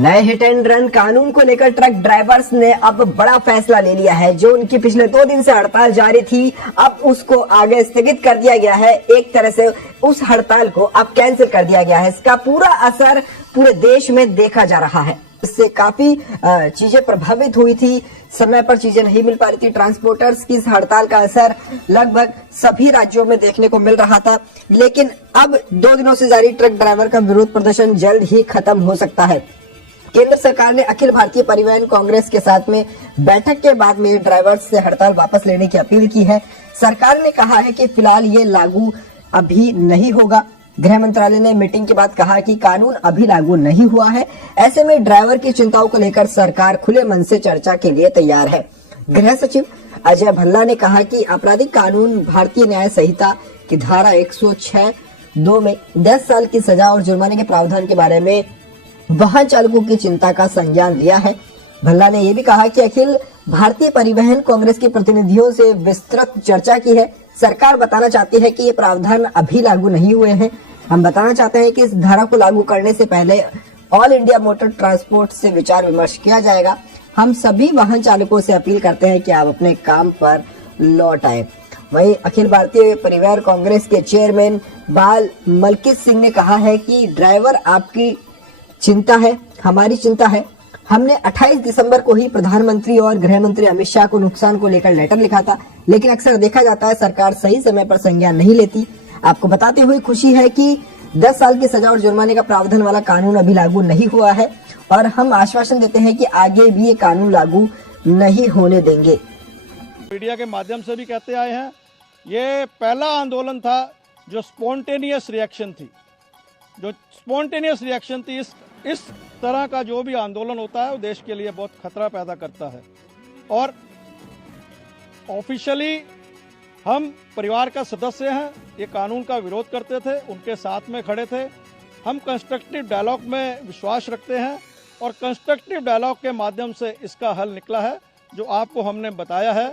नए hit and run कानून को लेकर ट्रक ड्राइवर्स ने अब बड़ा फैसला ले लिया है। जो उनकी पिछले 2 दिन से हड़ताल जारी थी, अब उसको आगे स्थगित कर दिया गया है। एक तरह से उस हड़ताल को अब कैंसिल कर दिया गया है। इसका पूरा असर पूरे देश में देखा जा रहा है। इससे काफी चीजें प्रभावित हुई थी, समय पर चीजें नहीं मिल पा रही थी। ट्रांसपोर्टर्स की इस हड़ताल का असर लगभग सभी राज्यों में देखने को मिल रहा था, लेकिन अब 2 दिनों से जारी ट्रक ड्राइवर का विरोध प्रदर्शन जल्द ही खत्म हो सकता है। केंद्र सरकार ने अखिल भारतीय परिवहन कांग्रेस के साथ में बैठक के बाद में ड्राइवर्स से हड़ताल वापस लेने की अपील की है। सरकार ने कहा है कि फिलहाल ये लागू अभी नहीं होगा। गृह मंत्रालय ने मीटिंग के बाद कहा कि कानून अभी लागू नहीं हुआ है। ऐसे में ड्राइवर की चिंताओं को लेकर सरकार खुले मन से चर्चा के लिए तैयार है। गृह सचिव अजय भल्ला ने कहा कि आपराधिक कानून भारतीय न्याय संहिता की धारा 106(2) में 10 साल की सजा और जुर्माने के प्रावधान के बारे में वाहन चालकों की चिंता का संज्ञान लिया है। भल्ला ने यह भी कहा कि अखिल भारतीय परिवहन कांग्रेस के प्रतिनिधियों से विस्तृत चर्चा की है। सरकार बताना चाहती है कि ये प्रावधान अभी लागू नहीं हुए हैं। हम बताना चाहते हैं कि इस धारा को लागू करने से पहले ऑल इंडिया मोटर ट्रांसपोर्ट से विचार विमर्श किया जाएगा। हम सभी वाहन चालकों से अपील करते हैं कि आप अपने काम पर लौट आए। वहीं अखिल भारतीय परिवहन कांग्रेस के चेयरमैन बाल मलकित सिंह ने कहा है कि ड्राइवर आपकी चिंता है, हमारी चिंता है। हमने 28 दिसंबर को ही प्रधानमंत्री और गृह मंत्री अमित शाह को नुकसान को लेकर लेटर लिखा था, लेकिन अक्सर देखा जाता है सरकार सही समय पर संज्ञान नहीं लेती। आपको बताते हुए खुशी है कि 10 साल की सजा और जुर्माने का प्रावधान वाला कानून अभी लागू नहीं हुआ है और हम आश्वासन देते हैं कि आगे भी ये कानून लागू नहीं होने देंगे। मीडिया के माध्यम से भी कहते आए हैं, ये पहला आंदोलन था जो स्पॉन्टेनियस रिएक्शन थी। जो स्पॉन्टेनियस रिएक्शन थी, इस तरह का जो भी आंदोलन होता है वो देश के लिए बहुत खतरा पैदा करता है। और ऑफिशियली हम परिवार का सदस्य हैं, ये कानून का विरोध करते थे, उनके साथ में खड़े थे। हम कंस्ट्रक्टिव डायलॉग में विश्वास रखते हैं और कंस्ट्रक्टिव डायलॉग के माध्यम से इसका हल निकला है, जो आपको हमने बताया है।